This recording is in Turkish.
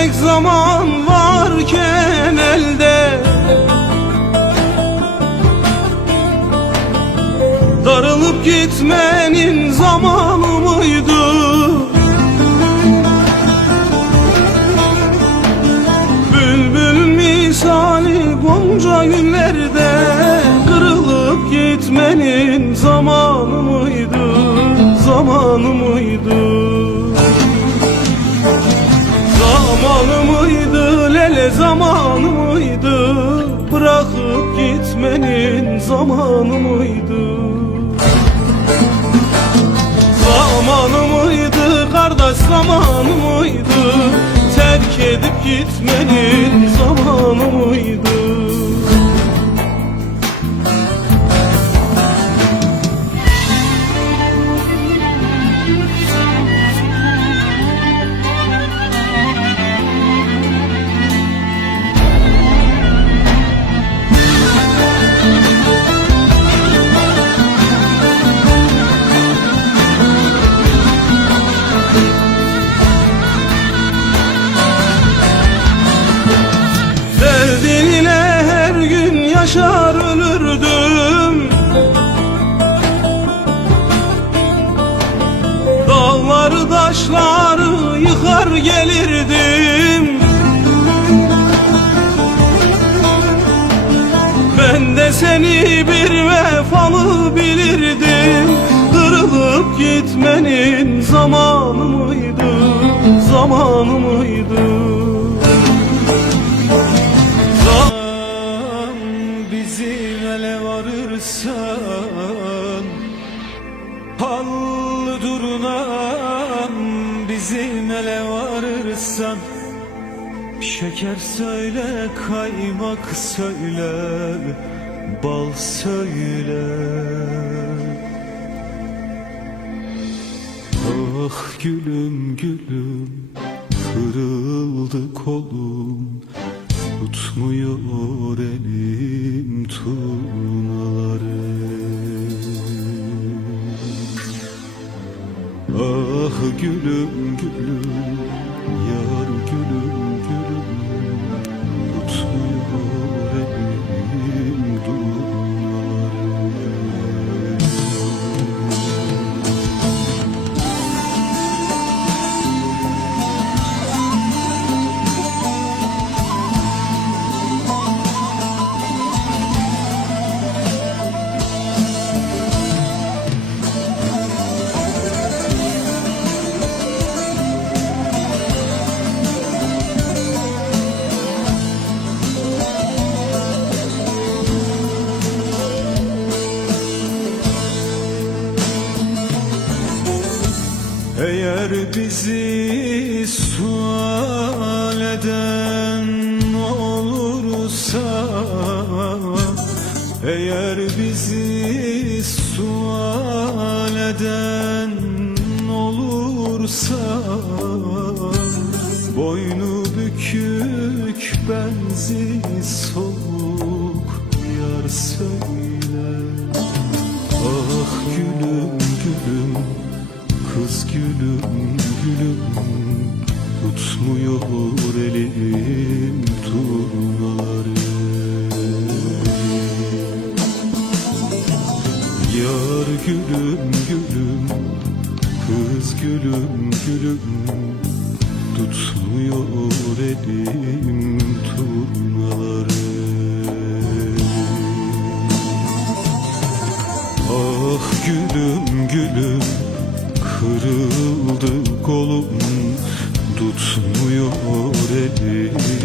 Gidecek zaman varken elde Darılıp gitmenin zamanı mıydı? Bülbül misali gonca günlerde Kırılıp gitmenin zamanı mıydı? Zamanı mıydı? Zamanı mıydı? Lele zamanı mıydı? Bırakıp gitmenin zamanı mıydı? Zamanı mıydı? Kardeş zamanı mıydı? Terk edip gitmenin zamanı taşları yıkar gelirdim. Ben de seni bir vefalı bilirdim. Kırılıp gitmenin zamanı mıydı, zamanı mıydı? Zaman bizim ele varırsan varırsan Şeker söyle, kaymak söyle, bal söyle. Ah gülüm gülüm kırıldı kolum Tutmuyor elim turnaları Ah gülüm gülüm Eğer bizi sual eden olursa Eğer bizi sual eden olursa Boynu bükük benzi soğuk yar söyle Kız gülüm gülüm Tutmuyor elim turnaları Yar gülüm gülüm Kız gülüm gülüm Tutmuyor elim turnaları Ah gülüm gülüm Kırıldı kolum tutmuyor elim.